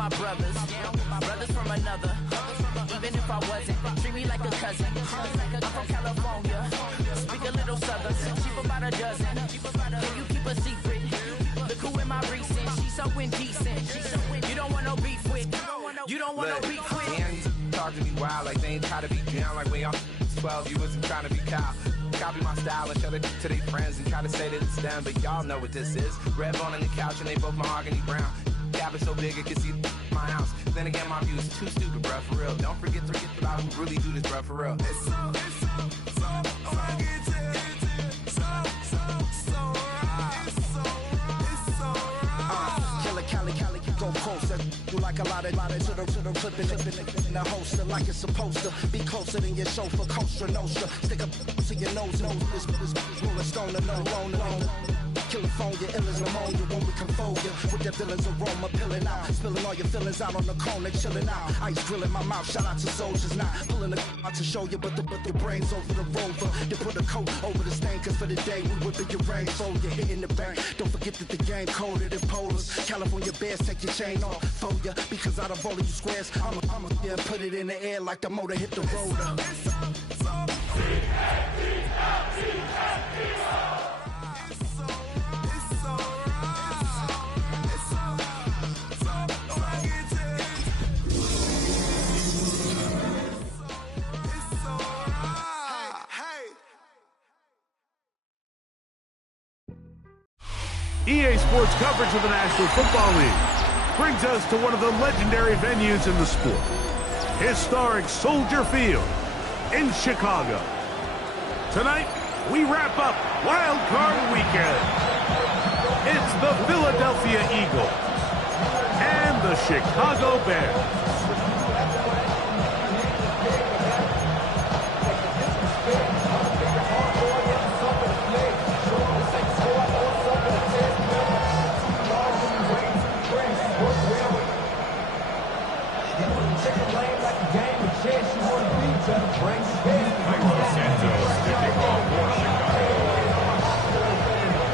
my brothers. Brothers from another. Even if I wasn't, treat me like a cousin. I'm from California. Speak a little southern. Cheap about a dozen. Can you keep a secret? Look who in my recent. She's so indecent. You don't want no beef with. You don't want no beef with. Damn, talk to me wild like they ain't try to be drowned like when y'all 12, you wasn't trying to be cow. Copy my style and show it to their friends and try to say that it's them, but y'all know what this is. Red bone on the couch and they both mahogany brown. Gap is so big it can see my house. Then again, my view is too stupid, bruh, for real. Don't forget about who really do this, bruh, for real. It's so Cali, go closer. You like a lot of to the clipping in the holster like it's supposed to be closer than your chauffeur, Costa Nostra. Stick up to your nose, this rolling stone and no loner. California, ill as pneumonia when we confold you with the villain's aroma, pilling out, spilling all your feelings out on the corner, chilling out. Ice grilling my mouth, shout out to soldiers, not pulling the out to show you, but the brains over the rover. You put a coat over the stain, cause for the day we whipping your rain, so you're hitting the bank. Don't forget that the game coded in polars. California bears, take your chain off for ya, because out of all of you squares, I'ma yeah, put it in the air like the motor hit the roller. EA Sports coverage of the National Football League brings us to one of the legendary venues in the sport, historic Soldier Field in Chicago. Tonight, we wrap up Wild Card Weekend. It's the Philadelphia Eagles and the Chicago Bears.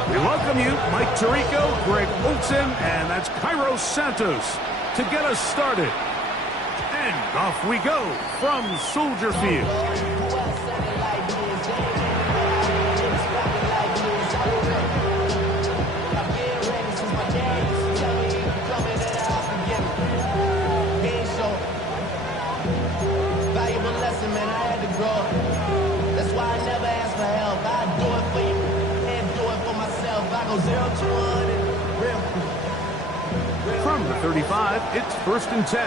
We welcome you, Mike Tirico, Greg Olson, and that's Cairo Santos to get us started. And off we go from Soldier Field. Man, I had to grow. That's why I never ask for help. I do it for you and do it for myself. I go 0 to 1 and real. From the 35, it's 1st and 10.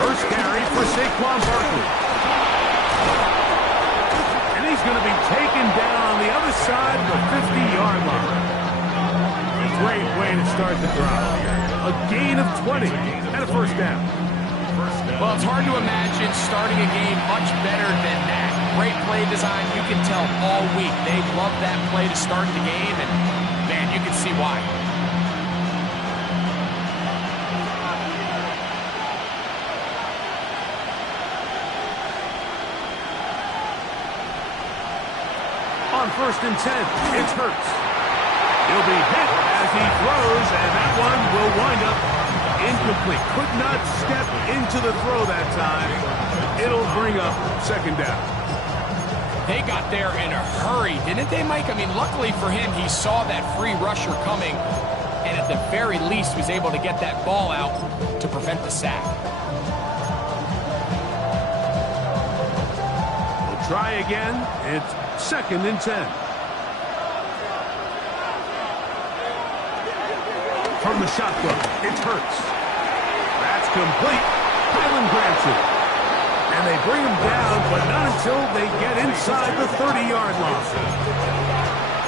First carry for Saquon Barkley. And he's going to be taken down on the other side of the 50-yard line. Great way to start the drive. A gain of 20 and a first down. Well, it's hard to imagine starting a game much better than that. Great play design. You can tell all week they love that play to start the game, and, man, you can see why. On 1st and 10, it's Hurts. He'll be hit as he throws, and that one will wind up incomplete. Could not step into the throw that time. It'll bring up 2nd down. They got there in a hurry, didn't they, Mike? I mean, luckily for him, he saw that free rusher coming, and at the very least was able to get that ball out to prevent the sack. We'll try again. It's 2nd and 10. From the shotgun, it's Hurts. That's complete. Highland grabs it. And they bring him down, but not until they get inside the 30-yard line.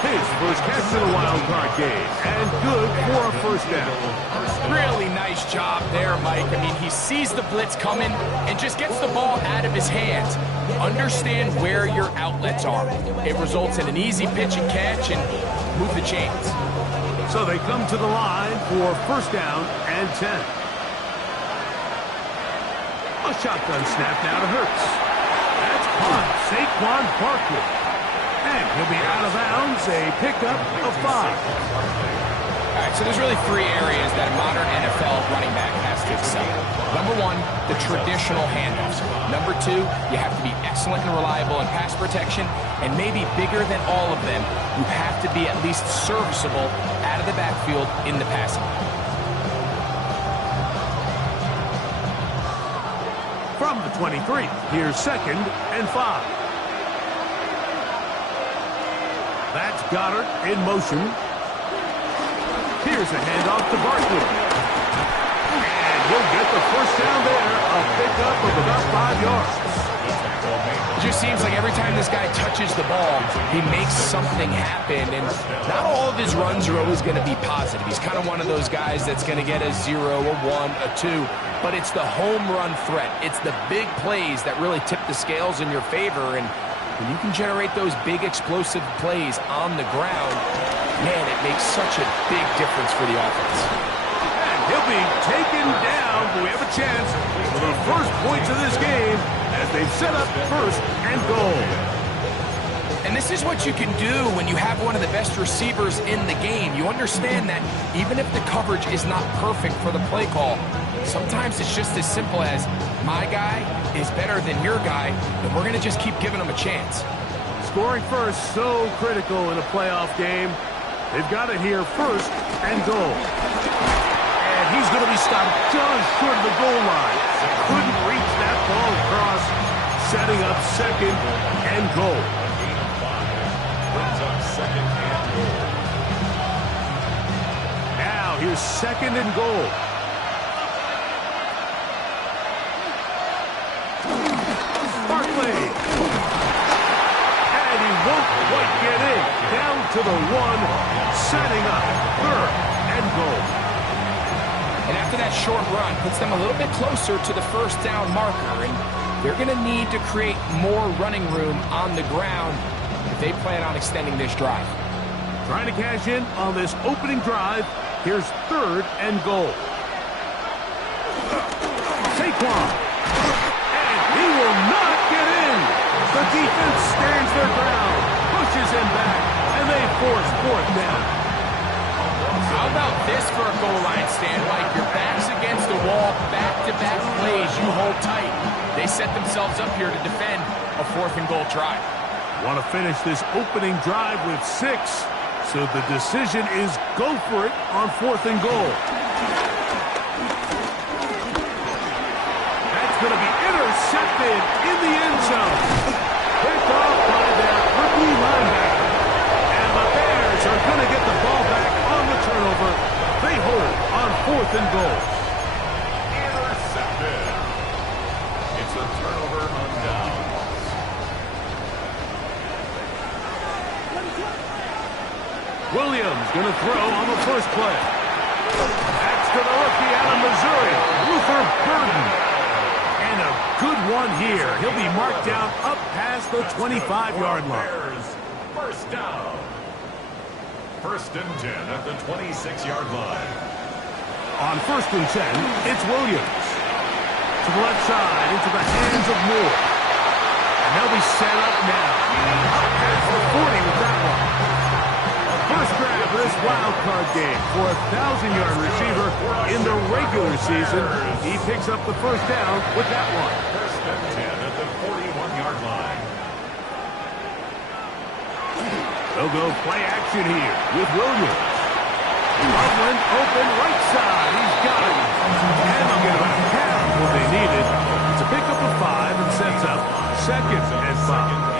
His first catch of the wild card game, and good for a first down. Really nice job there, Mike. I mean, he sees the blitz coming and just gets the ball out of his hands. Understand where your outlets are. It results in an easy pitch and catch and move the chains. So they come to the line for 1st down and 10. A shotgun snap now to Hurts. That's caught. Saquon Barkley. And he'll be out of bounds, a pickup of 5. right, so there's really three areas that a modern NFL running back has to excel. Number one, the traditional handoffs. Number two, you have to be excellent and reliable in pass protection. And maybe bigger than all of them, you have to be at least serviceable out of the backfield in the passing game. From the 23, here's 2nd and 5. That's Goddard in motion. Here's a handoff to Barkley. And he'll get the first down there, a pickup of about 5 yards. It just seems like every time this guy touches the ball, he makes something happen. And not all of his runs are always going to be positive. He's kind of one of those guys that's going to get a 0, a 1, a 2. But it's the home run threat. It's the big plays that really tip the scales in your favor. And when you can generate those big explosive plays on the ground, man, it makes such a big difference for the offense. And he'll be taken down, but we have a chance for the first points of this game as they've set up 1st and goal. And this is what you can do when you have one of the best receivers in the game. You understand that even if the coverage is not perfect for the play call, sometimes it's just as simple as my guy is better than your guy, and we're going to just keep giving him a chance. Scoring first, so critical in a playoff game. They've got it here, 1st and goal. And he's going to be stopped just short of the goal line. Couldn't reach that ball across, setting up 2nd and goal. Now here's 2nd and goal. Barkley. And he won't quite get in. Down to the 1, setting up 3rd and goal. And after that short run, puts them a little bit closer to the first down marker. And they're going to need to create more running room on the ground if they plan on extending this drive. Trying to cash in on this opening drive. Here's 3rd and goal. Saquon. And he will not get in. The defense stands their ground, pushes him back, and they force 4th down. How about this for a goal line stand? Like your back's against the wall, back-to-back plays, you hold tight. They set themselves up here to defend a 4th and goal try. Want to finish this opening drive with 6, so the decision is go for it on 4th and goal. That's going to be intercepted in the end zone. Picked off by that rookie linebacker. And the Bears are going to get the ball back on the turnover. They hold on 4th and goal. Intercepted. It's a turnover on downs. Williams going to throw on the first play. That's to the rookie out of Missouri, Luther Burden. And a good one here. He'll be marked down up past the 25-yard line. First down. 1st and 10 at the 26-yard line. On 1st and 10, it's Williams. To the left side, into the hands of Moore. And they'll be set up now. Up past the 40 with that one. First grab of this wild card game for a 1,000-yard receiver in the regular season. He picks up the first down with that one. 1st and 10 at the 41-yard line. They'll go play action here with Williams. Loveland open right side. He's got it. And they'll get about half what they needed. It's a pickup of 5 and sets up 2nd and 5.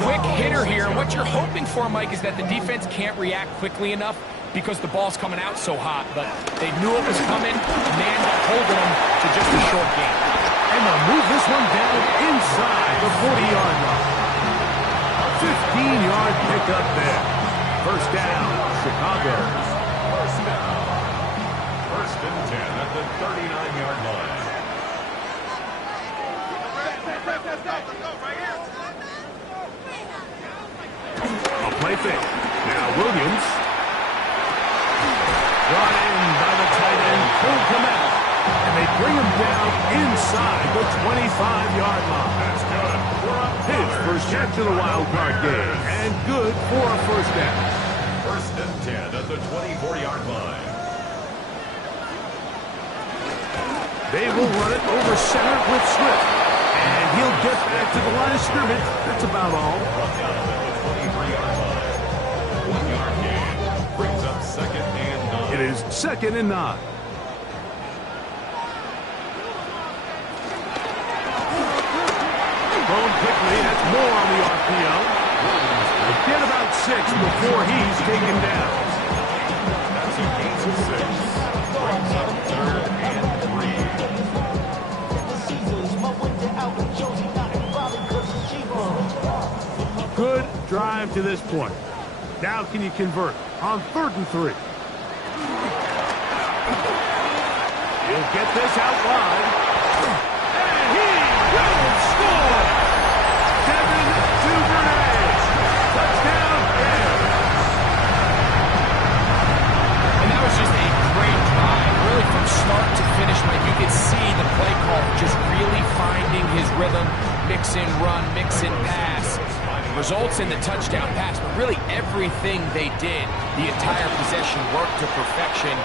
Quick hitter here. What you're hoping for, Mike, is that the defense can't react quickly enough because the ball's coming out so hot. But they knew it was coming, and they ended up holding them to just a short game. And they'll move this one down inside the 40-yard line. 15-yard pickup there. First down, Chicago. First down. 1st and 10 at the 39-yard line. Play fake. Now Williams. Brought in by the tight end, Cole Kmet. And they bring him down inside the 25-yard line. That's good. His first catch of the wild card game. And good for a first down. First and 10 at the 24-yard line. They will run it over center with Swift. And he'll get back to the line of scrimmage. That's about all. Brought down at the 23-yard line. 1-yard gain. Brings up second and 9. It is second and 9. Thrown quickly. That's more on the RPO. Get about 6 before he's taken down. That's a gain of 6. Brings up third and 3. Good drive to this point. Now can you convert on 3rd and 3? He'll get this out wide. And he will score! Devin Duvernay. Touchdown, Bears. And that was just a great drive. Really from start to finish, Mike, you could see the play call just really finding his rhythm. Mix in run, mix in pass. Results in the touchdown pass, but really everything they did, the entire possession worked to perfection.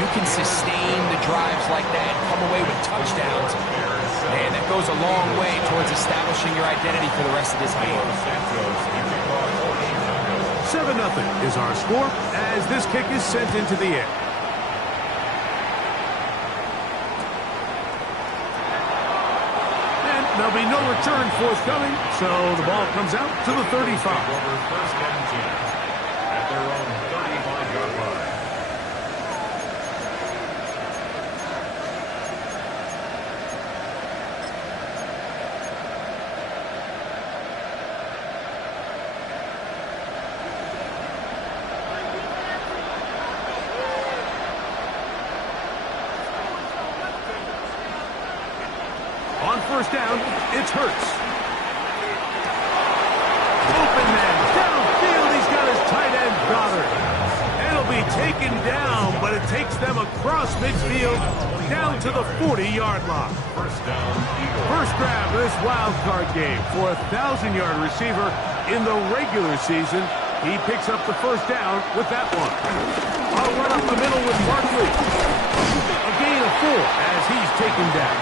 You can sustain the drives like that, come away with touchdowns. Man, that goes a long way towards establishing your identity for the rest of this game. 7-0 is our score as this kick is sent into the air. And there'll be no return forthcoming, so the ball comes out to the 35. Over first and 10 at their own 35-yard line. On first down, it's Hurts. Open man, downfield, he's got his tight end Goddard. It'll be taken down, but it takes them across midfield down to the 40-yard line. First down, Eagles. First grab of this wild card game for a 1,000-yard receiver in the regular season. He picks up the first down with that one. I'll run up the middle with Barkley. A gain of 4 as he's taken down.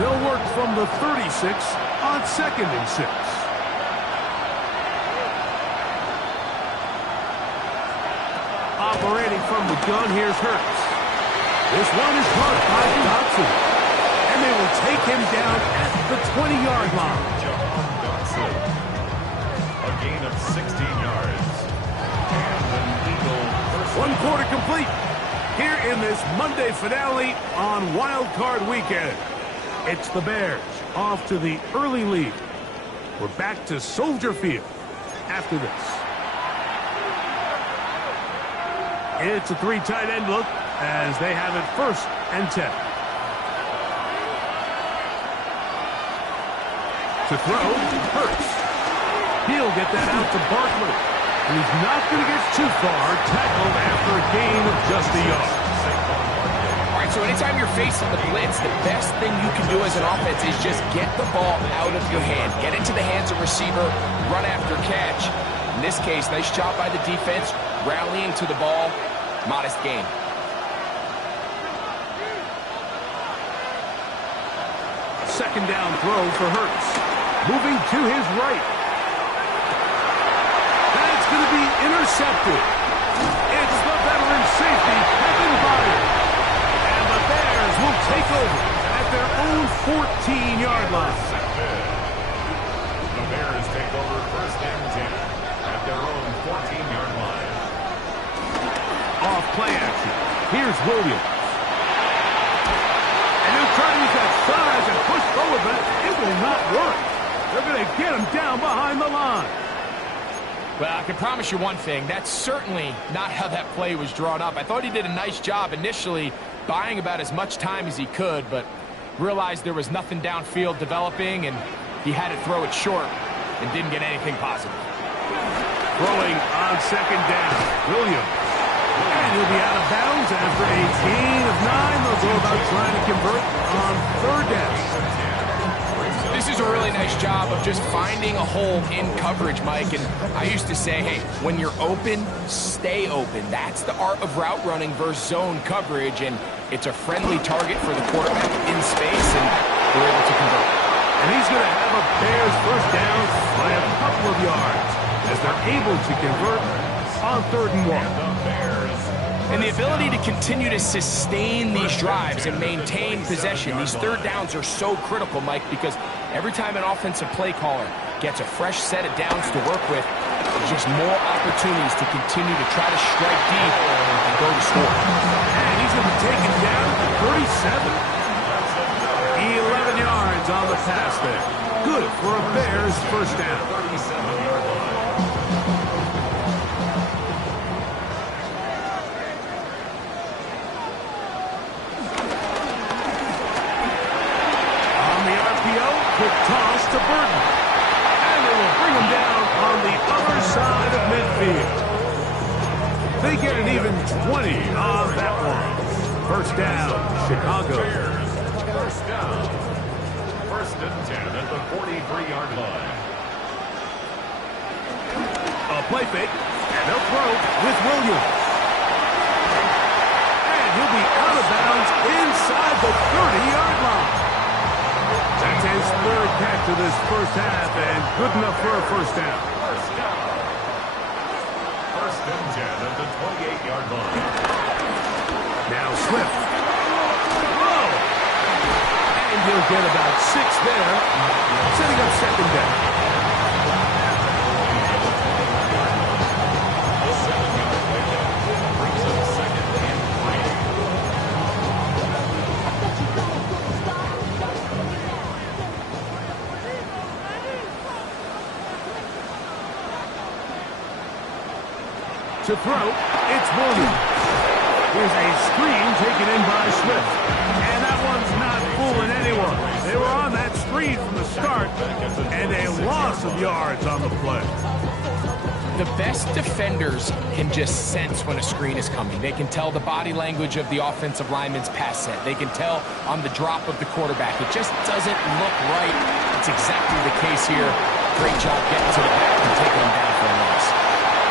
They'll work from the 36 on 2nd and 6. Operating from the gun, here's Hurts. This one is caught by Dotson. And they will take him down at the 20-yard line. Dotson. A gain of 16 yards. And an Eagle first. 1 quarter complete here in this Monday finale on Wild Card Weekend. It's the Bears off to the early lead. We're back to Soldier Field after this. It's a 3 tight end look as they have it 1st and 10. To throw, Hurts. He'll get that out to Barkley. And he's not going to get too far, tackled after a gain of just a yard. All right, so anytime you're facing the blitz, the best thing you can do as an offense is just get the ball out of your hand. Get into the hands of receiver, run after catch. In this case, nice job by the defense, rallying to the ball. Modest gain. Second down throw for Hurts. Moving to his right. That's going to be intercepted. It's the veteran safety, Kevin Byard. And the Bears will take over at their own 14-yard line. The Bears take over first and 10 at their own 14-yard line. Off play action. Here's Williams. And he'll try to use that size and push forward, but it will not work. They're going to get him down behind the line. Well, I can promise you one thing. That's certainly not how that play was drawn up. I thought he did a nice job initially buying about as much time as he could, but realized there was nothing downfield developing, and he had to throw it short and didn't get anything positive. Throwing on on second down. Williams. And he'll be out of bounds after a gain of 9. They'll go about trying to convert on third down. This is a really nice job of just finding a hole in coverage, Mike. And I used to say, hey, when you're open, stay open. That's the art of route running versus zone coverage. And it's a friendly target for the quarterback in space, and they're able to convert. And he's going to have a Bears first down by a couple of yards as they're able to convert on 3rd and 1. And the ability to continue to sustain these drives and maintain possession, these third downs are so critical, Mike, because every time an offensive play caller gets a fresh set of downs to work with, there's just more opportunities to continue to try to strike deep and go to score. And he's going to be taken down at 37. 11 yards on the pass there. Good for a Bears first down. 37-yard line. Quick toss to Burton. And they will bring him down on the other side of midfield. They get an even 20 on that one. First down, Chicago. First down. 1st and 10 at the 43-yard line. A play fake, and they'll throw with Williams. And he'll be out of bounds inside the 30-yard line. That's his 3rd catch of this first half, and good enough for a first down. First down. 1st and 10 at the 28-yard line. Now Swift. Whoa! And he'll get about 6 there, setting up 2nd down. A 7-yard pickup brings up 2nd and 3. To throw, it's Williams. Here's a screen taken in by Swift. And that one's not fooling anyone. They were on that screen from the start, and a loss of yards on the play. The best defenders can just sense when a screen is coming. They can tell the body language of the offensive lineman's pass set. They can tell on the drop of the quarterback. It just doesn't look right. It's exactly the case here. Great job getting to the back and taking them down for a loss.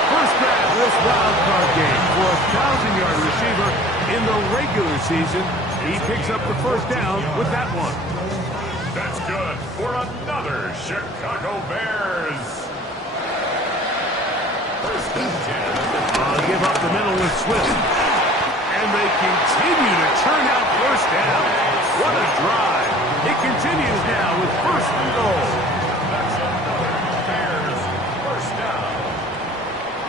First grab this wild card game for a 1,000-yard receiver in the regular season. He picks up the first down with that one. That's good for another Chicago Bears. 1st and 10. I'll give up the middle with Swift. And they continue to churn out first down. What a drive. It continues now with 1st and goal. That's another Bears first down.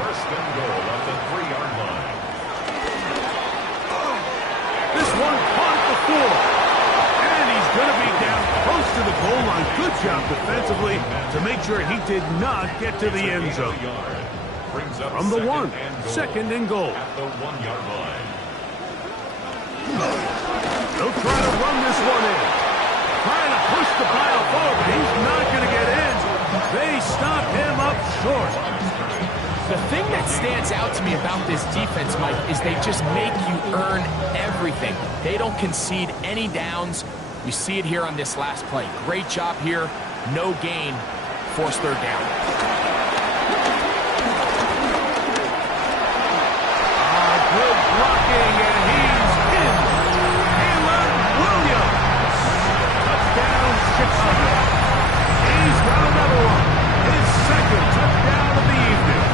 1st and goal at the 3-yard line. This one caught the floor. And he's going to be down close to the goal line. Good job defensively to make sure he did not get to the end zone. From the 1, 2nd and goal. At the 1-yard line. They'll try to run this one in. Trying to push the pile forward. He's not going to get in. They stop him up short. The thing that stands out to me about this defense, Mike, is they just make you earn everything. They don't concede any downs. You see it here on this last play. Great job here. No gain. Forced 3rd down. Good blocking, and he's in. Caleb Williams. Touchdown, Chicago. He's got another one. His 2nd touchdown of the evening.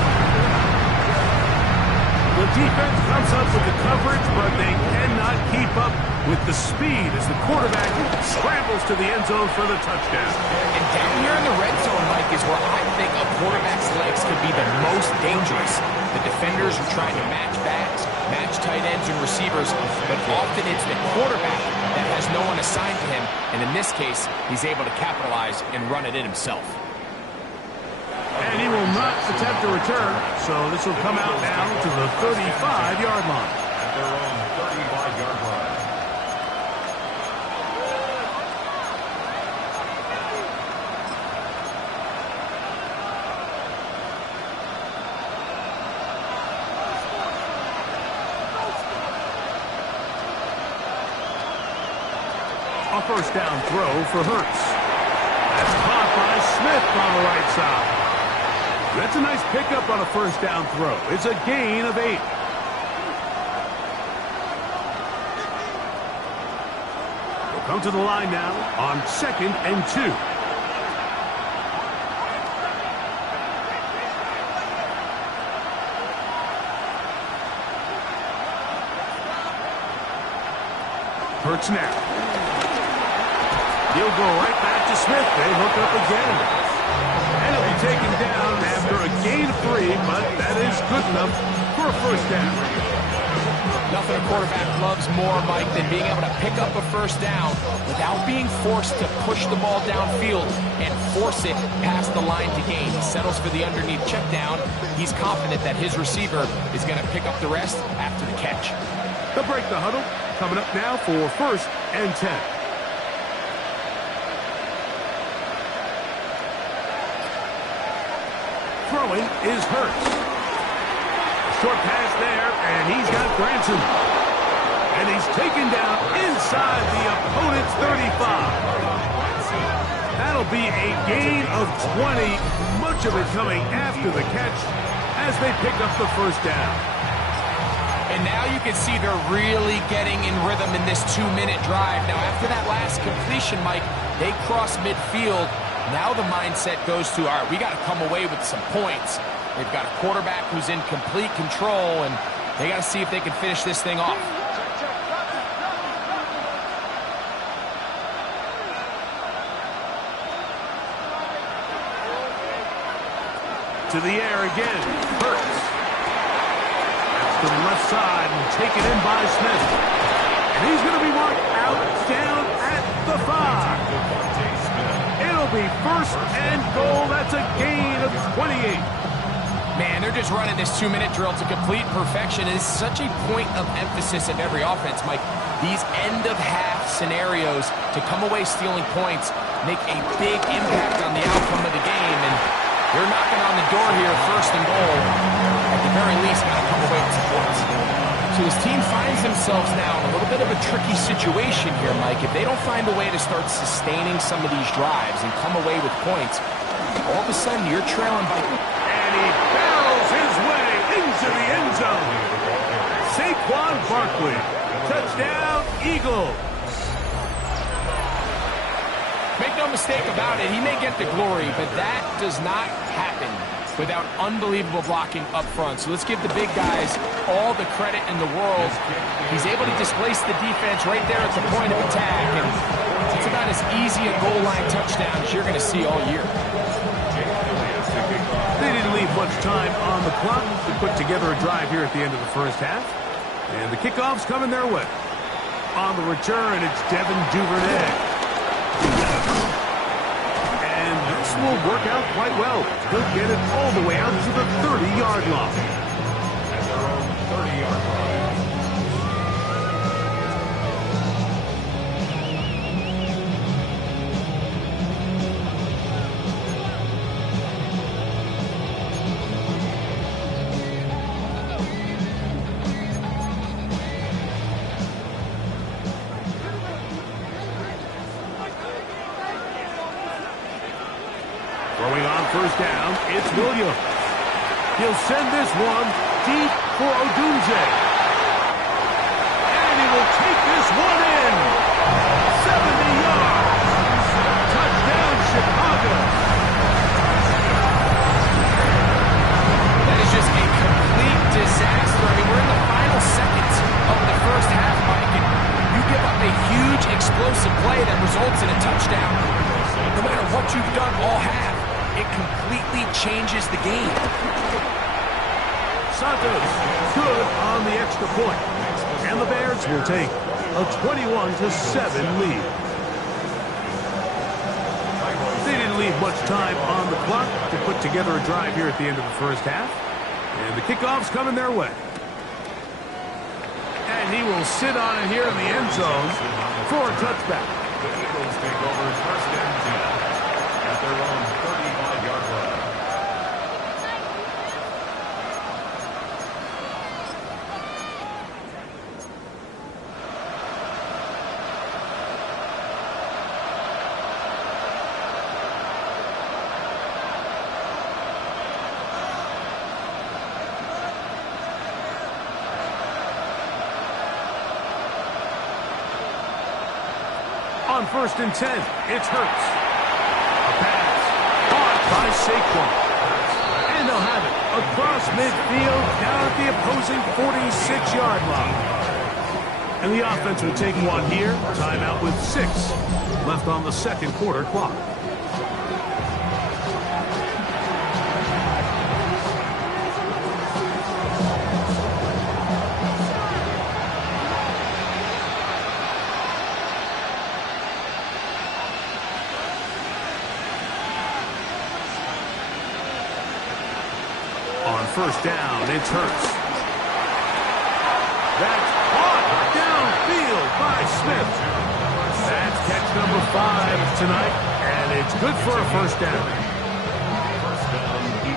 The defense comes up with the coverage, but they cannot keep up with the speed as the quarterback scrambles to the end zone for the touchdown. And down here in the red zone, Mike, is where I think a quarterback's legs could be the most dangerous. The defenders are trying to match backs, match tight ends and receivers, but often it's the quarterback that has no one assigned to him, and in this case, he's able to capitalize and run it in himself. And he will not attempt a return, so this will come out now to the 35-yard line. At their own 35-yard line. A first down throw for Hurts. That's caught by Smith on the right side. That's a nice pickup on a first down throw. It's a gain of 8. We'll come to the line now on 2nd and 2. Hurts now. He'll go right back to Smith. They hook up again. And he'll be taken down after a gain of 3, but that is good enough for a first down. Nothing a quarterback loves more, Mike, than being able to pick up a first down without being forced to push the ball downfield and force it past the line to gain. He settles for the underneath check down. He's confident that his receiver is going to pick up the rest after the catch. They'll break the huddle. Coming up now for 1st and 10. Throwing is Hurts. Short pass there, and he's got Branson. And he's taken down inside the opponent's 35. That'll be a gain of 20, much of it coming after the catch as they pick up the first down. And now you can see they're really getting in rhythm in this 2-minute drive. Now, after that last completion, Mike, they cross midfield. Now the mindset goes to, all right, we got to come away with some points. They've got a quarterback who's in complete control, and they got to see if they can finish this thing off. To the air again. Hurts. To the left side and taken in by Smith. And he's going to be marked out down at the 5. It'll be 1st and goal. That's a gain of 28. Man, they're just running this 2-minute drill to complete perfection. It's such a point of emphasis of every offense, Mike. These end-of-half scenarios to come away stealing points make a big impact on the outcome of the game. And they're knocking on the door here, 1st and goal. At the very least, got to come away with some points. So his team finds themselves now in a little bit of a tricky situation here, Mike. If they don't find a way to start sustaining some of these drives and come away with points, all of a sudden you're trailing by... And he barrels his way into the end zone. Saquon Barkley. Touchdown, Eagles. Make no mistake about it, he may get the glory, but that does not happen without unbelievable blocking up front. So let's give the big guys all the credit in the world. He's able to displace the defense right there at the point of attack, and it's about as easy a goal line touchdown as you're going to see all year. They didn't leave much time on the clock to put together a drive here at the end of the first half. And the kickoff's coming their way. On the return, it's Devin Duvernay. And this will work out quite well. He'll get it all the way out to the 30-yard line. At their own 30-yard line. First down, it's Williams. He'll send this one deep for Odunze. And he will take this one in. 70 yards. Touchdown, Chicago. That is just a complete disaster. I mean, we're in the final seconds of the first half, Mike, and you give up a huge explosive play that results in a touchdown. No matter what you've done all half, it completely changes the game. Santos good on the extra point. And the Bears will take a 21-7 lead. They didn't leave much time on the clock to put together a drive here at the end of the first half. And the kickoff's coming their way. And he will sit on it here in the end zone for a touchback. The Eagles take over 1st and 10 at their own 35-yard line. On 1st and 10, it's Hurts. A pass. Caught by Saquon. And they'll have it across midfield down at the opposing 46-yard line. And the offense will take one here. Timeout with 6 left on the second quarter clock. On 1st down, it's Hurts. That's caught downfield by Smith. That's catch number 5 tonight, and it's good for a 1st down.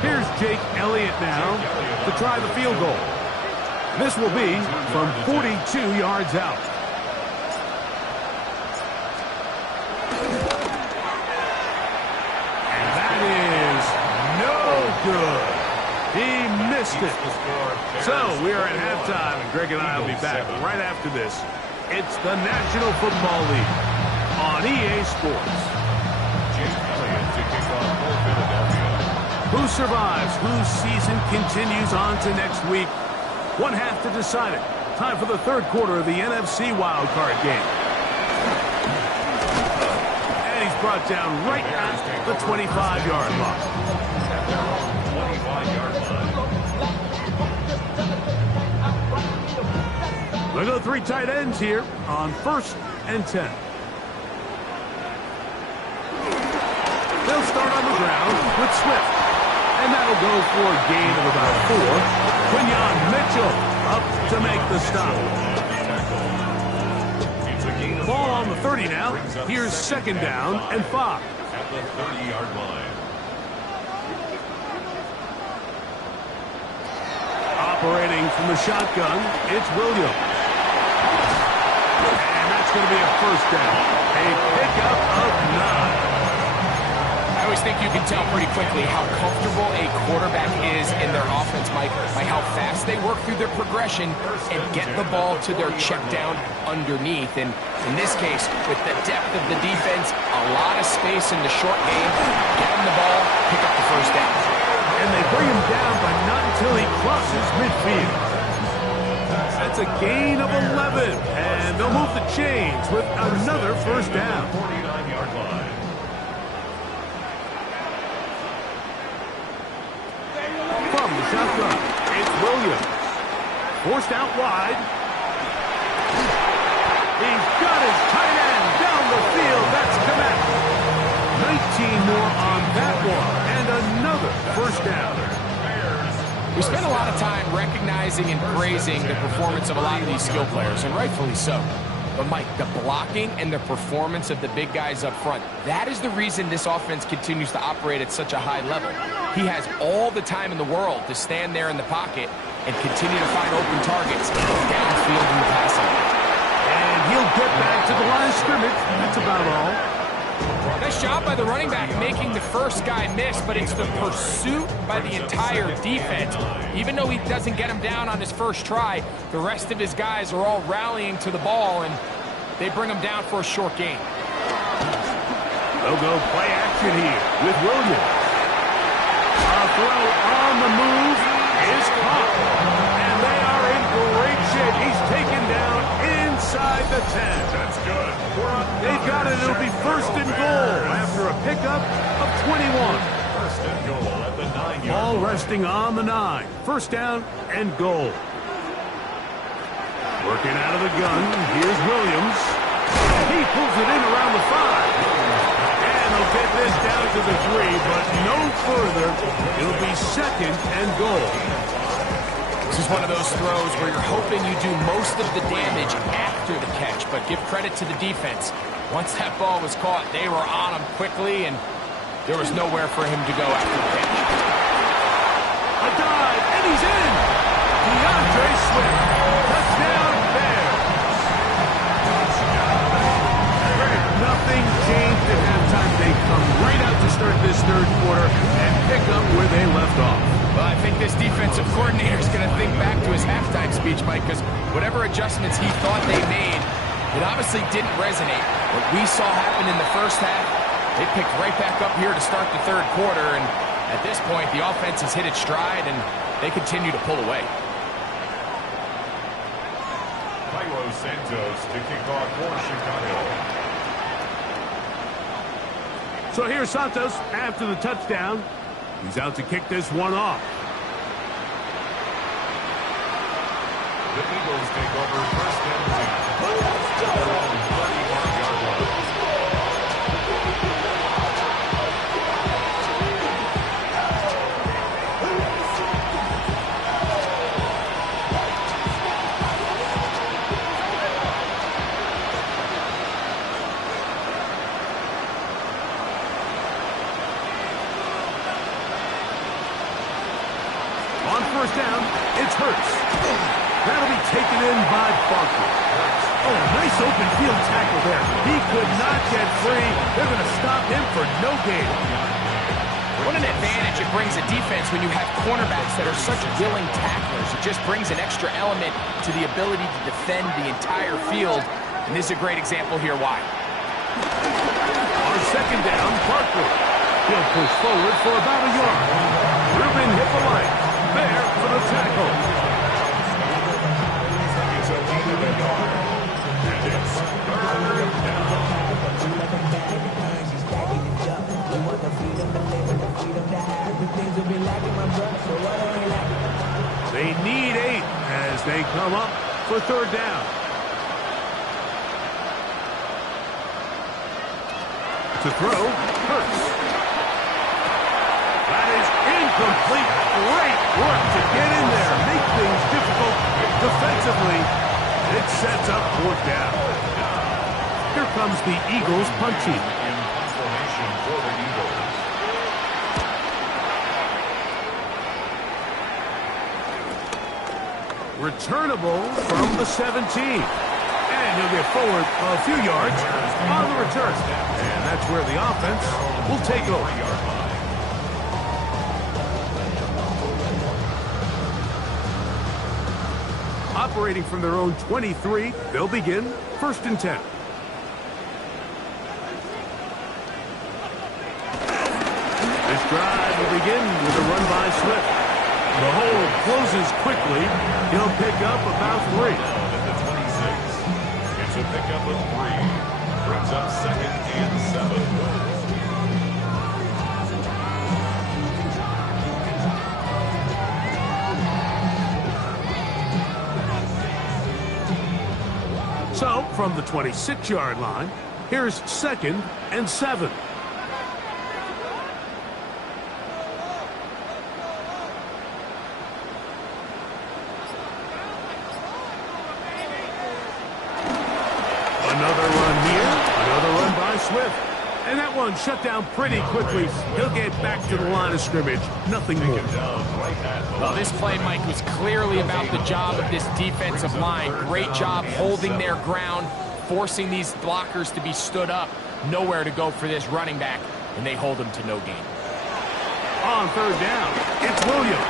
Here's Jake Elliott now to try the field goal. This will be from 42 yards out. And that is no good. He missed it. So we are at halftime, and Greg and I will be back right after this. It's the National Football League on EA Sports. Who survives? Whose season continues on to next week? One half to decide it. Time for the third quarter of the NFC Wildcard game. And he's brought down right at the 25-yard line. We'll go 3 tight ends here on 1st and 10. They'll start on the ground with Swift. And that'll go for a gain of about 4. Quinyon Mitchell up to make the stop. Ball on the 30 now. Here's 2nd down and 5. At the 30-yard line. Operating from the shotgun, it's Williams. And that's going to be a 1st down. A pickup of 9. I always think you can tell pretty quickly how comfortable a quarterback is in their offense, Mike, by how fast they work through their progression and get the ball to their check down underneath. And in this case, with the depth of the defense, a lot of space in the short game, get him the ball, pick up the 1st down. And they bring him down, but not until he crosses midfield. That's a gain of 11, and they'll move the chains with another 1st down. 49-yard line. From the shotgun, it's Williams. Forced out wide. He's got his tight end down the field. That's Komet. 19 more on that one, and another 1st down. We spend a lot of time recognizing and praising the performance of a lot of these skill players, and rightfully so. But, Mike, the blocking and the performance of the big guys up front, that is the reason this offense continues to operate at such a high level. He has all the time in the world to stand there in the pocket and continue to find open targets downfield in the passing. And he'll get back to the line of scrimmage. That's about all. Nice job by the running back making the first guy miss, but it's the pursuit by the entire defense. Even though he doesn't get him down on his first try, the rest of his guys are all rallying to the ball, and they bring him down for a short gain. They'll go play action here with Williams. A throw on the move is caught, and they are in great shape. He's taken down inside the 10. That's good. They've got it. It'll be 1st and goal after a pickup of 21. 1st and goal at the 9-yard line. Ball resting on the 9. 1st down and goal. Working out of the gun. Here's Williams. He pulls it in around the 5. And they'll get this down to the 3, but no further. It'll be 2nd and goal. This is one of those throws where you're hoping you do most of the damage after the catch, but give credit to the defense. Once that ball was caught, they were on him quickly, and there was nowhere for him to go after the catch. A dive, and he's in! DeAndre Swift. Touchdown, Bears. Nothing changed at halftime. They come right out to start this third quarter and pick up where they left off. Well, I think this defensive coordinator is going to think back to his halftime speech, Mike, because whatever adjustments he thought they made, It obviously didn't resonate. What we saw happen in the first half, they picked right back up here to start the third quarter, and at this point, the offense has hit its stride, and they continue to pull away. Santos to kick off for Chicago. So here's Santos after the touchdown. He's out to kick this one off. The Eagles take over first and 10. Their own 31-yard line. First down, it's Hurts. That'll be taken in by Barkley. Oh, nice open field tackle there. He could not get free. They're going to stop him for no gain. What an advantage it brings a defense when you have cornerbacks that are such willing tacklers. It just brings an extra element to the ability to defend the entire field. And this is a great example here why. On second down, Barkley. He'll push forward for about a yard. Ruben Hippolyte there for the tackle. It's a gain of a yard. And it's third down. They need 8 as they come up for third down. To throw, Hurts. That is incomplete. Great work to get in there. Make things difficult defensively. It sets up fourth down. Here comes the Eagles punt team. In formation for the Eagles. Returnable from the 17. And he'll get forward a few yards on the return. And that's where the offense will take over. Operating from their own 23, they'll begin first and 10. This drive will begin with a run by Swift. The hole closes quickly. He'll pick up about 3. At the 26. It's a pickup of 3. Brings up second and 7. So, from the 26-yard line, here's second and 7. Another run here, another run by Swift. And that one shut down pretty quickly. He'll get back to the line of scrimmage. Nothing more. Well, this play, Mike, was clearly about the job of this defensive line. Great job holding their ground, forcing these blockers to be stood up. Nowhere to go for this running back, and they hold him to no gain. On third down, it's Williams.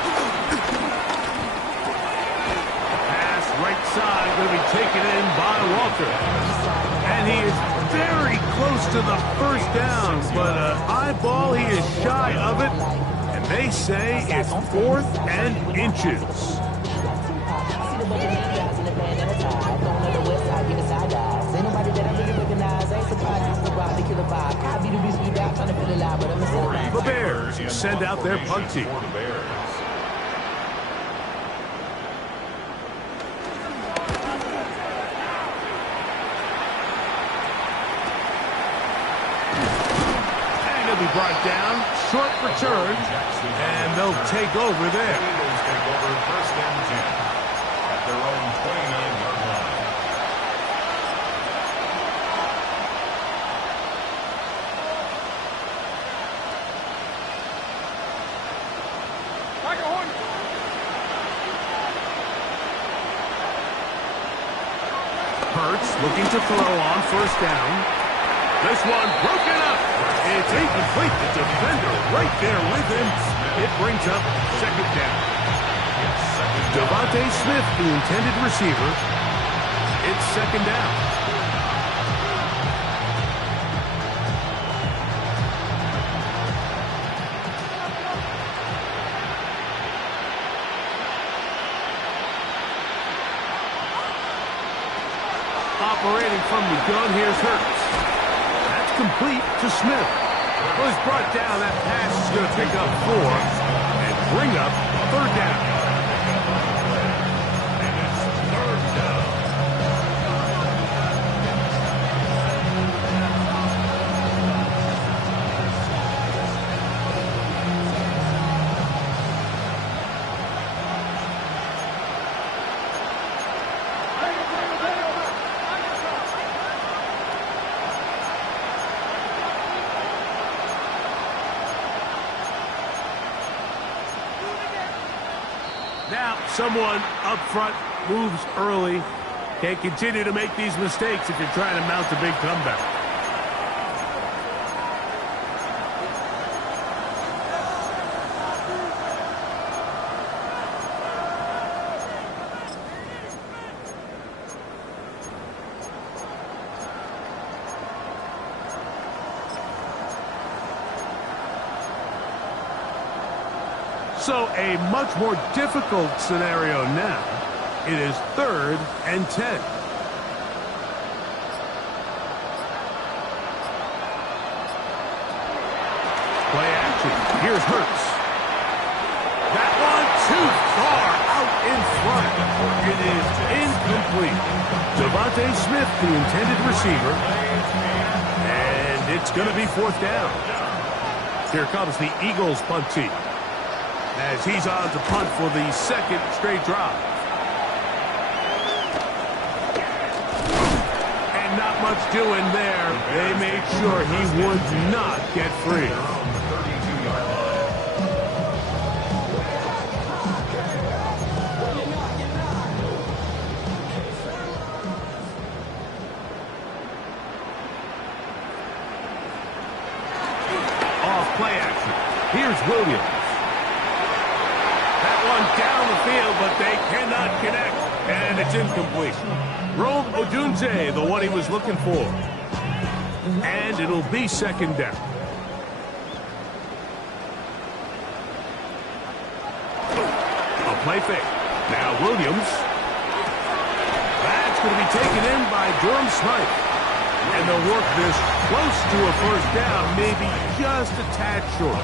Pass right side going to be taken in by Walker. And he is very close to the first down, but an eyeball, he is shy of it. And they say it's 4th and inches. The Bears send out their punt team. Be brought down, short return, and they'll take over there. The Eagles take over first and 10 at their own 29-yard line. Hurts looking to throw on first down. This one broken up. It's incomplete. The defender right there with him. It brings up second down. Devontae Smith, the intended receiver. It's second down. operating from the gun. Here's Hurts. That's complete to Smith. Was brought down. That pass is going to pick up 4 and bring up 3rd down. And it's 3rd down. Now, someone up front moves early. Can't continue to make these mistakes if you're trying to mount a big comeback. So a much more difficult scenario now. It is 3rd and 10. Play action. Here's Hurts. That one too far out in front. It is incomplete. Devontae Smith, the intended receiver. And it's going to be 4th down. Here comes the Eagles punt team, as he's on to punt for the 2nd straight drive. And not much doing there. They made sure he would not get free. Off play action. Here's Williams. Down the field, but they cannot connect, and it's incomplete. Rome Odunze, the one he was looking for. And it'll be 2nd down. A play fake. Now Williams. That's going to be taken in by Durham Smythe. And they'll work this close to a 1st down, maybe just a tad short.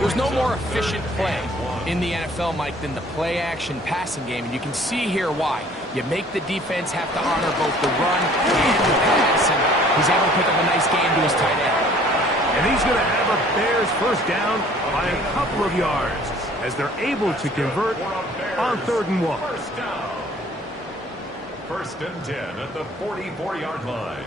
There's no more efficient play in the NFL, Mike, than the play-action passing game, and you can see here why. You make the defense have to honor both the run and the pass, and he's able to pick up a nice game to his tight end. And he's going to have a Bears 1st down by a couple of yards as they're able to convert on 3rd and 1. 1st down. 1st and 10 at the 44-yard line.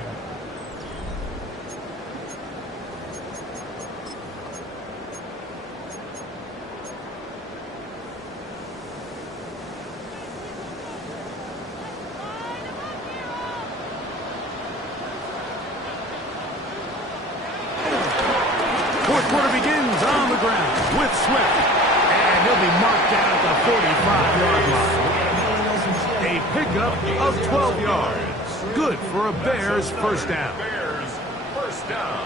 Quarter begins on the ground with Swift, and he'll be marked down at the 45-yard line. A pickup of 12 yards. Good for a Bears 1st down. Bears 1st down.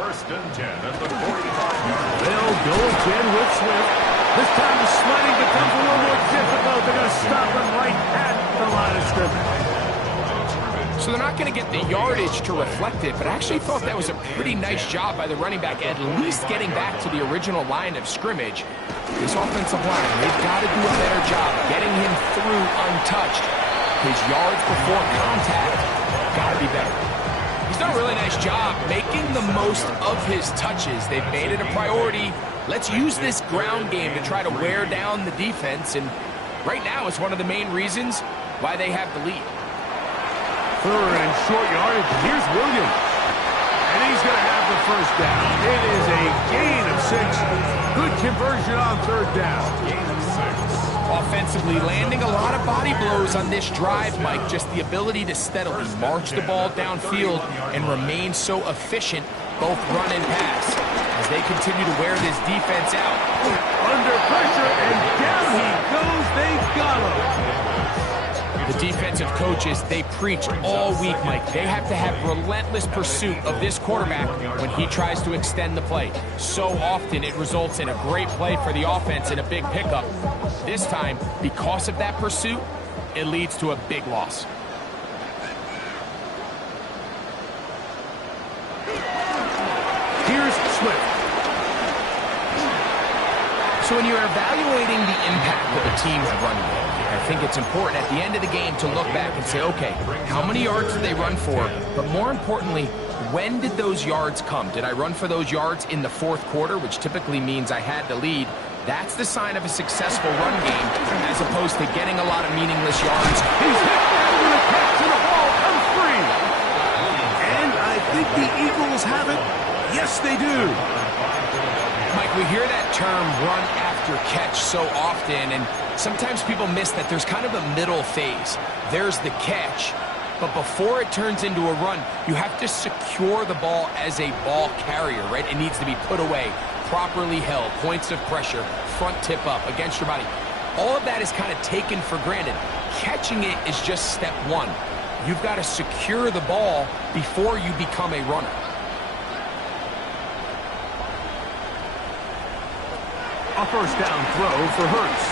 1st and 10 at the 45-yard line. They'll go again with Swift. This time the sliding becomes a little more difficult. They're going to stop him right at the line of scrimmage. So they're not going to get the yardage to reflect it, but I actually thought that was a pretty nice job by the running back, at least getting back to the original line of scrimmage. This offensive line, they've got to do a better job getting him through untouched. His yards before contact got to be better. He's done a really nice job making the most of his touches. They've made it a priority. Let's use this ground game to try to wear down the defense, and right now it's one of the main reasons why they have the lead. 3rd and short yardage. Here's Williams. And he's going to have the 1st down. It is a gain of 6. Good conversion on 3rd down. Gain of 6. Offensively, landing a lot of body blows on this drive, Mike. Just the ability to steadily march the ball downfield and remain so efficient, both run and pass, as they continue to wear this defense out. Under pressure, and down he goes. They've got him. The defensive coaches, they preach all week, Mike. They have to have relentless pursuit of this quarterback when he tries to extend the play. So often it results in a great play for the offense and a big pickup. This time, because of that pursuit, it leads to a big loss. Swift. So when you're evaluating the impact of a team's running game, I think it's important at the end of the game to look back and say, okay, how many yards did they run for? But more importantly, when did those yards come? Did I run for those yards in the fourth quarter, which typically means I had the lead? That's the sign of a successful run game, as opposed to getting a lot of meaningless yards. He's hit and with a catch, and the ball comes free. And I think the Eagles have it. Yes, they do. Mike, we hear that term run after catch so often, and sometimes people miss that there's kind of a middle phase. There's the catch, but before it turns into a run, you have to secure the ball as a ball carrier, right? It needs to be put away, properly held, points of pressure, front tip up against your body. All of that is kind of taken for granted. Catching it is just step one. You've got to secure the ball before you become a runner. A first down throw for Hurts.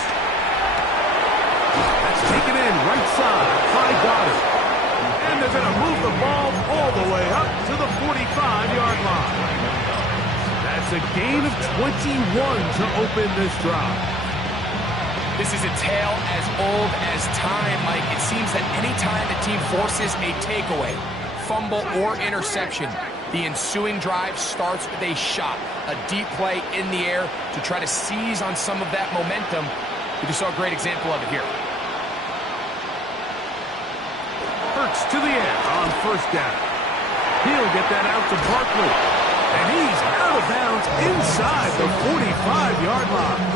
That's taken in right side by Goddard. And they're going to move the ball all the way up to the 45-yard line. That's a gain of 21 to open this drive. This is a tale as old as time, Mike. It seems that any time the team forces a takeaway, fumble, or interception, the ensuing drive starts with a shot, a deep play in the air to try to seize on some of that momentum. We just saw a great example of it here. Hurts to the air on first down. He'll get that out to Barkley. And he's out of bounds inside the 45-yard line.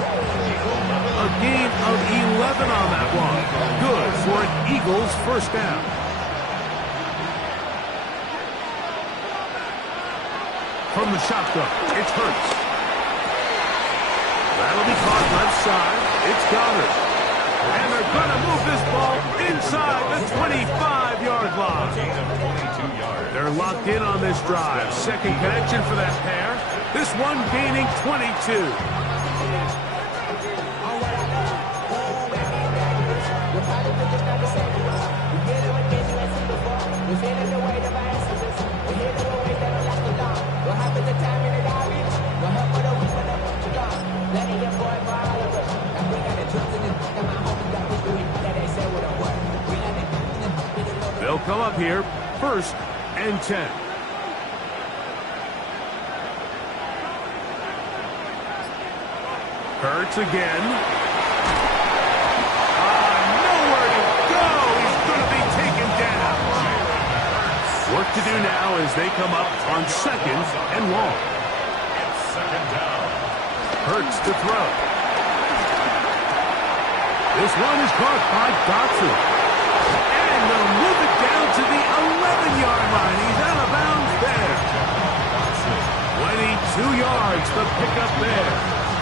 A gain of 11 on that one. Good for an Eagles first down. From the shotgun, it's Hurts. That'll be caught left side. It's Goddard. And they're going to move this ball inside the 25-yard line. They're locked in on this drive. Second connection for that pair. This one gaining 22. They'll come up here, first and 10. Hurts again. Nowhere to go. He's going to be taken down. Work to do now as they come up on second and long. Second down. Hurts to throw. This one is caught by Dotson. And they'll move it down to the 11-yard line. He's out of bounds there. 22 yards to pick up there.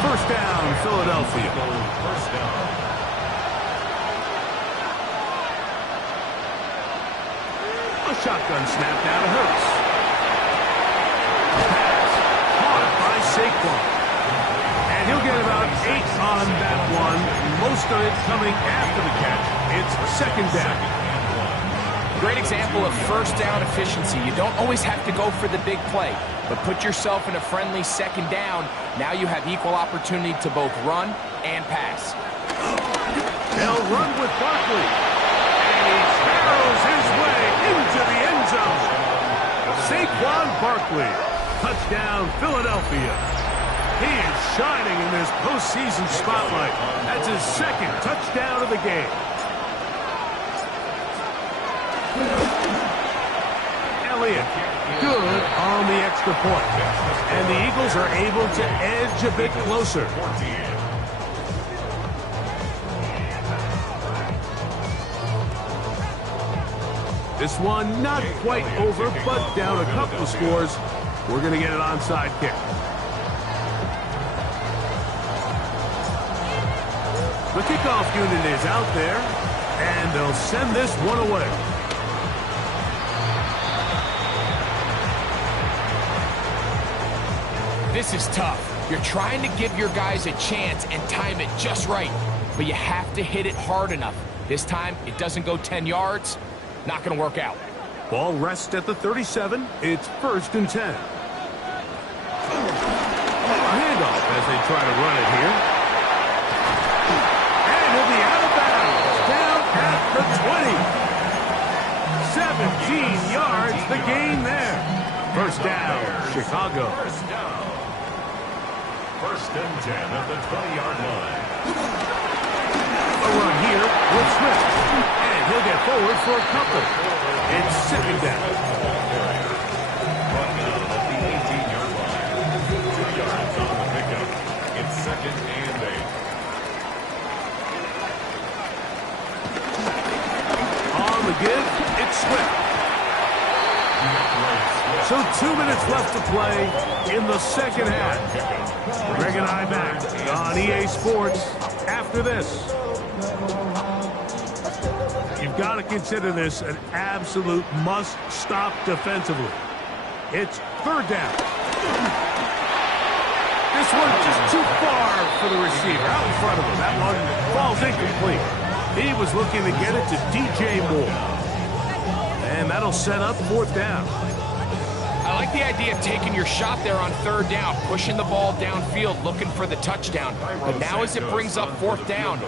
First down, Philadelphia. First down. A shotgun snap now to Hurts. Pass caught by Saquon. And he'll get about 8 on that one. Most of it coming after the catch. It's second down. Great example of first down efficiency. You don't always have to go for the big play, but put yourself in a friendly second down. Now you have equal opportunity to both run and pass. They'll run with Barkley. And he barrels his way into the end zone. Saquon Barkley. Touchdown, Philadelphia. He is shining in this postseason spotlight. That's his second touchdown of the game. Elliott, good on the extra point. And the Eagles are able to edge a bit closer. This one not quite over, but down a couple of scores. We're going to get an onside kick. The kickoff unit is out there, and they'll send this one away. This is tough. You're trying to give your guys a chance and time it just right, but you have to hit it hard enough. This time, it doesn't go 10 yards. Not going to work out. Ball rests at the 37. It's first and 10. handoff as they try to run it here. And he'll be out of bounds. Down at the 20. 17 yards, the gain there. First down, Chicago. First and 10 at the 20-yard line. A run here with Smith. And he'll get forward for a couple. It's second down. Run down at the 18-yard line. 2 yards on the pickup. It's second and 8. On the give, it's Swift. So 2 minutes left to play in the second half. Greg and I back on EA Sports after this. You've got to consider this an absolute must-stop defensively. It's third down. This one's just too far for the receiver out in front of him. That one falls incomplete. He was looking to get it to DJ Moore. And that'll set up fourth down. I like the idea of taking your shot there on third down, pushing the ball downfield, looking for the touchdown. But now as it brings up fourth down,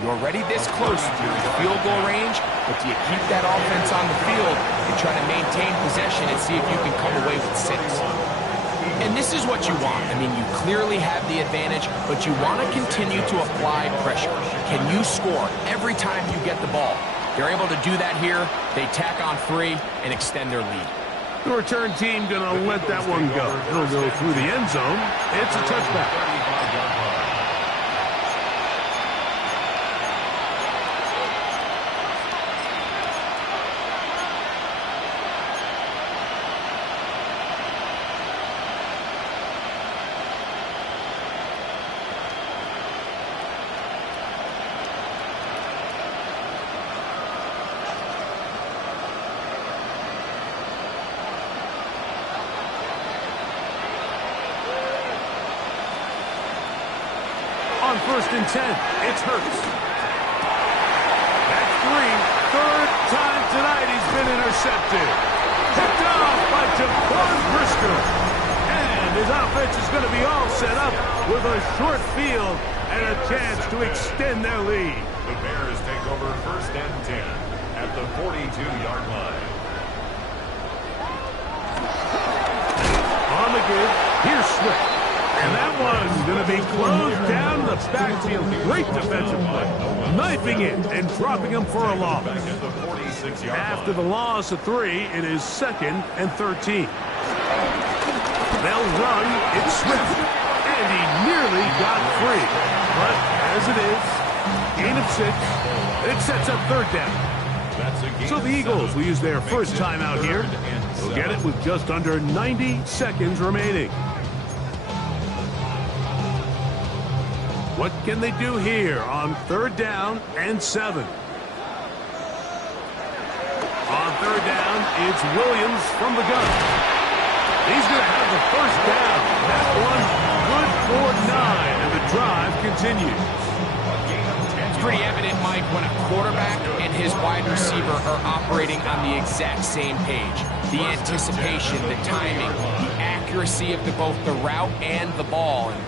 you're already this close to your field goal range, but do you keep that offense on the field and try to maintain possession and see if you can come away with 6? And this is what you want. I mean, you clearly have the advantage, but you want to continue to apply pressure. Can you score every time you get the ball? They're able to do that here. They tack on 3 and extend their lead. The return team going to let that one go. It'll go through the end zone. It's a touchback. On first and 10, it's Hurts. That's 3. Third time tonight he's been intercepted. Picked off by Jaquan Brisker. And his offense is going to be all set up with a short field and a chance to extend their lead. The Bears take over first and 10 at the 42-yard line. On the give, here's Swift. And that one's going to be closed down the backfield. Great defensive play. Knifing it and dropping him for a loss. After the loss of 3, it is second and 13. They'll run. It's Swift. And he nearly got free. But as it is, gain of 6, it sets up third down. So the Eagles will use their first timeout here. They'll get it with just under 90 seconds remaining. What can they do here on third down and 7? On third down, it's Williams from the gun. He's going to have the first down. That one good for 9, and the drive continues. It's pretty evident, Mike, when a quarterback and his wide receiver are operating on the exact same page. The anticipation, the timing, the accuracy of both the route and the ball. And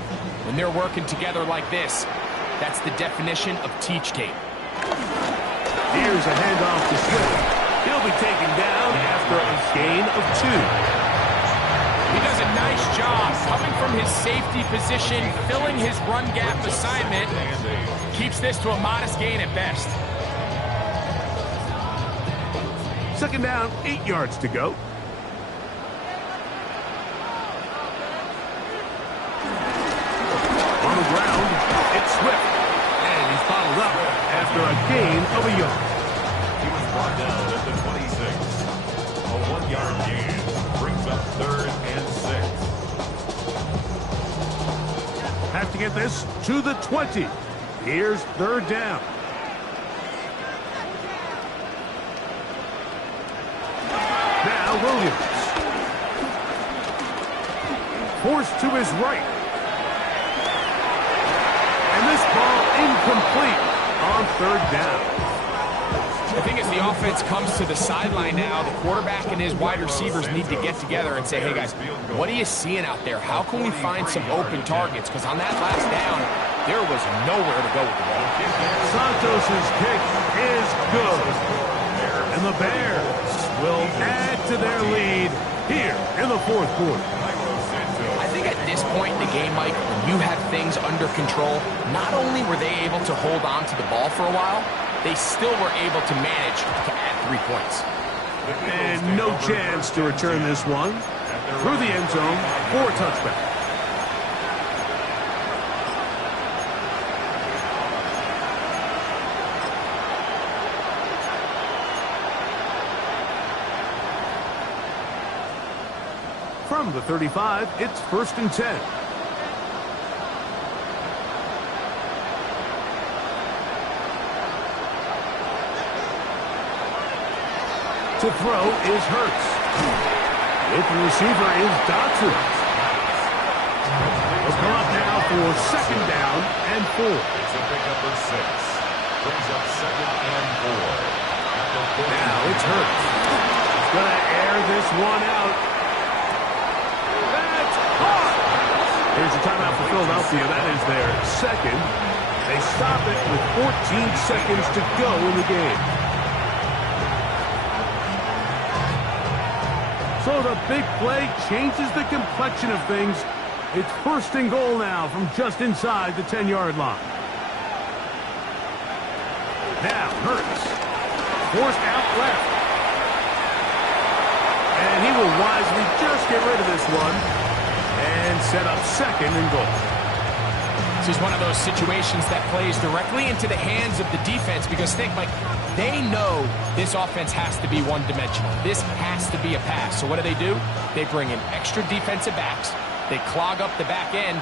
when they're working together like this, that's the definition of teach tape. Here's a handoff to Swift. He'll be taken down after a gain of 2. He does a nice job coming from his safety position, filling his run gap assignment. Keeps this to a modest gain at best. Second down, 8 yards to go. On the ground, it's Swift. And he's bottled up after a gain of a yard. He was brought down at the 26. A 1-yard gain brings up third and 6. Have to get this to the 20. Here's third down. Now Williams. Forced to his right. And this ball incomplete on third down. I think as the offense comes to the sideline now, the quarterback and his wide receivers need to get together and say, hey guys, what are you seeing out there? How can we find some open targets? Because on that last down, there was nowhere to go with the ball. Santos' kick is good. And the Bears will add to their lead here in the fourth quarter. I think at this point in the game, Mike, when you have things under control, not only were they able to hold on to the ball for a while, they still were able to manage to add 3 points. And no chance to return this one through the end zone for a touchback. From the 35, it's 1st and 10. To throw is Hurts. Open receiver is Dotson. They'll come up now for 2nd down and 4. It's a pickup of 6. Brings up 2nd and 4. Now it's Hurts. He's going to air this one out. That's caught. Here's a timeout for Philadelphia. That is their 2nd. They stop it with 14 seconds to go in the game. So the big play changes the complexion of things. It's 1st and goal now from just inside the 10-yard line. Now Hurts. Forced out left. And he will wisely just get rid of this one and set up 2nd and goal. This is one of those situations that plays directly into the hands of the defense because think, Mike, they know this offense has to be one-dimensional. This has to be a pass. So what do? They bring in extra defensive backs. They clog up the back end.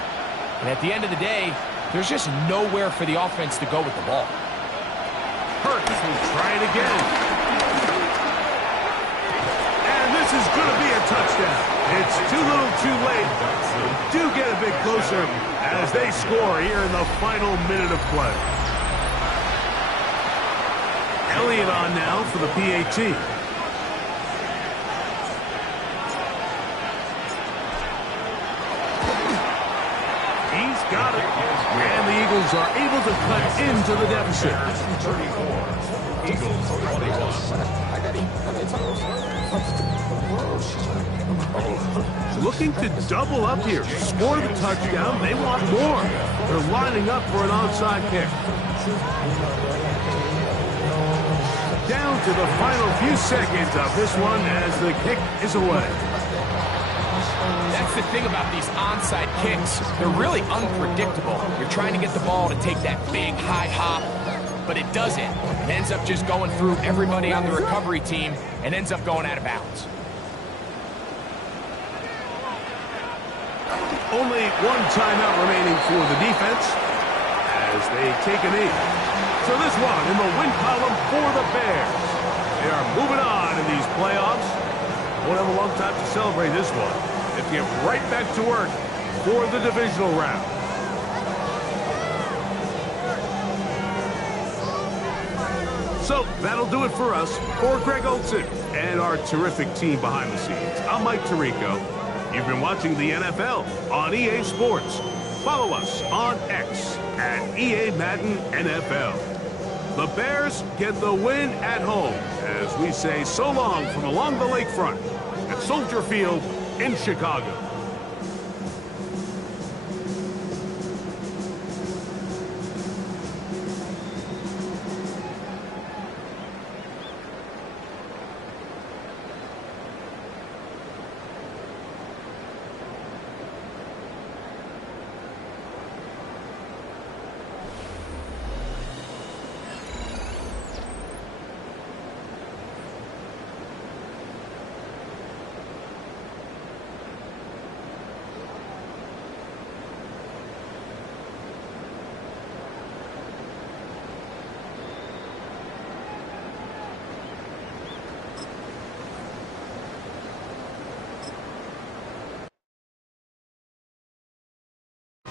And at the end of the day, there's just nowhere for the offense to go with the ball. Hurts will try it again. And this is going to be a touchdown. It's too little too late. They do get a bit closer as they score here in the final minute of play. Elliott on now for the PAT. He's got it. And the Eagles are able to cut into the deficit. 34. Eagles 21. Looking to double up here. Score the touchdown. They want more. They're lining up for an onside kick. Down to the final few seconds of this one as the kick is away. That's the thing about these onside kicks. They're really unpredictable. You're trying to get the ball to take that big high hop, but it doesn't. It ends up just going through everybody on the recovery team and ends up going out of bounds. Only one timeout remaining for the defense as they take a knee. So this one in the win column for the Bears. They are moving on in these playoffs. Won't have a long time to celebrate this one. They get right back to work for the divisional round. So that'll do it for us. For Greg Olson and our terrific team behind the scenes, I'm Mike Tirico. You've been watching the NFL on EA Sports. Follow us on X at EA Madden NFL. The Bears get the win at home as we say so long from along the lakefront at Soldier Field in Chicago.